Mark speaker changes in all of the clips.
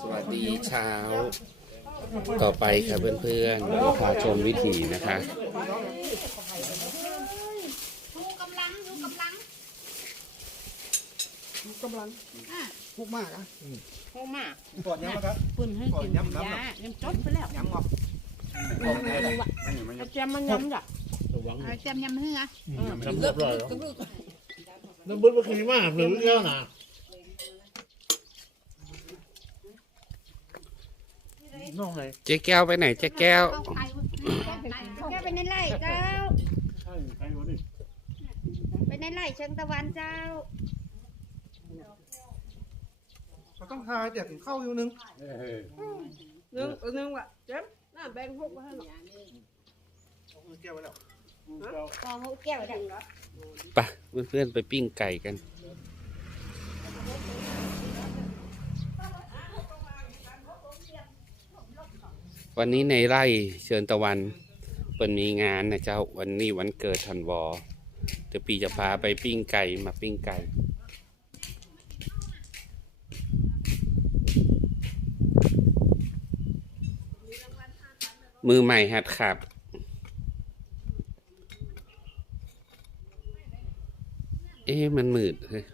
Speaker 1: สวัสดีเช้า ต่อไปค่ะเพื่อนๆพาชมวิถีนะคะ
Speaker 2: ดูกำลังดูกำลัง
Speaker 3: กำลังพวกมากอะ
Speaker 2: โอ้มา
Speaker 3: ก่อนยังนะครับ
Speaker 2: ปุ่นให้กินยายังจดไปแล้ว
Speaker 3: ยังออก
Speaker 2: เอาแจมมันยำจ้ะเอาแจมยำเหือ
Speaker 4: ทำเรียบร้อยแล้ว น้ำบึ้งมันขี้มากหรือเรื่องน่ะน้องไหน
Speaker 1: เจ๊แก้วไปไหนเจ๊แก้ว
Speaker 2: เข้าไข่แกไปในไร่เจ้า
Speaker 4: ใช่ใครวะนี่
Speaker 2: ไปในไร่เชิงตะวันเจ้า
Speaker 3: เราต้องทายเดี๋ยวถึงเข้าอยู่นึง
Speaker 5: นึงเออนึงว่ะเจ็บน่าแบ่งหกมาให้หน่อย
Speaker 3: เกี่ยวไว้แล้ว
Speaker 2: พอเขาแก้วได้
Speaker 1: ไปเพื่อนๆไปปิ้งไก่กัน วันนี้ในไร่เชิญตะวันเปิดมีงานนะเจ้าวันนี้วันเกิดทันวอเดี๋ยวปีจะพาไปปิ้งไก่มาปิ้งไก่มือใหม่หัดขับ เอ๊ะมันมืดเฮ้ย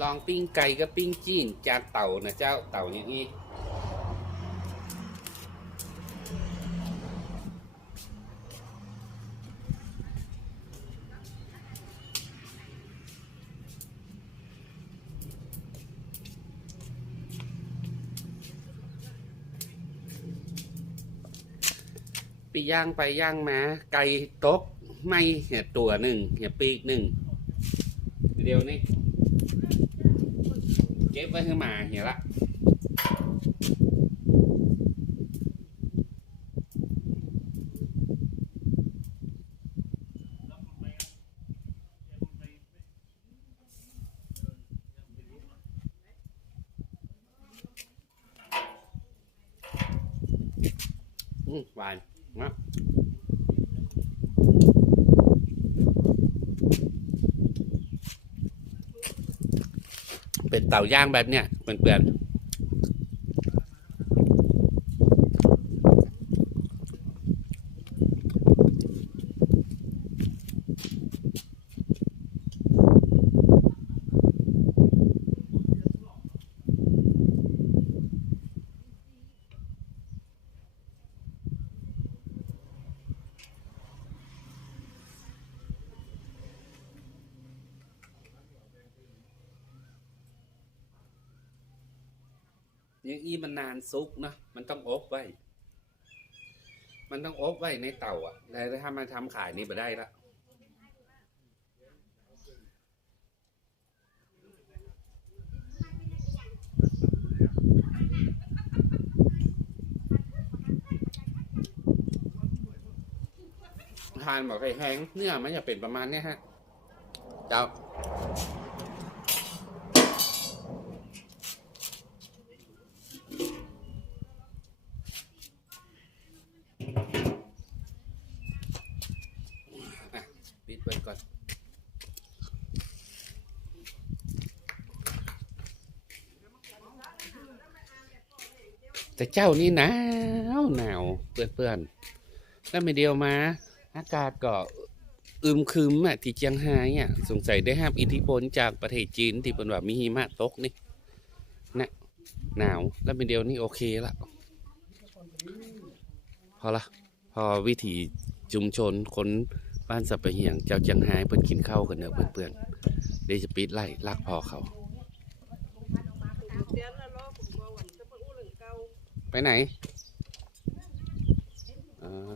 Speaker 1: ลองปิ้งไก่กับปิ้งจีนจานเต่านะเจ้าเต่าอย่างนี้ไปย่างไปย่างมาไก่ตกไม่เหี่ยตัวหนึ่งเหี่ยปีกหนึ่งเดียวนี่ เก็บไว้ให้มาเหี่ยละอืมหวานนะ เต่าย่างแบบเนี้ยเปื่อน ๆยังอี้มันนานซุกนะมันต้องอบไว้ มันต้องอบไว้ในเตาอะแล้วถ้ามาทำขายนี่ไปได้ละทานบอกให้แห้งเนื้อมันจะเป็นประมาณนี้ฮะเจ้า อะ ปก่อนแต่เจ้านี่หนาวหนาวเพื่อนๆแล้วไม่เดียวมา อากาศก็อึมครึมอะที่เจียงไฮ้อะสงสัยได้รับอิทธิพลจากประเทศจีนที่เป็นว่ามีหิมะตกนี่นะหนาวแล้วไม่เดียวนี่โอเคละพอละพอวิถีชุมชนคน บ้านสับปะเหียงเจ้าเจียงไฮ้เพิ่นกินข้าวกันเนอะเพื่อนๆเดยวจะปิดไล่ลากพอเขา
Speaker 5: เสียนแล้วเนาะผมบอกว่าจะไปอู้เรื่องเก่า
Speaker 1: ไปไหนอ่า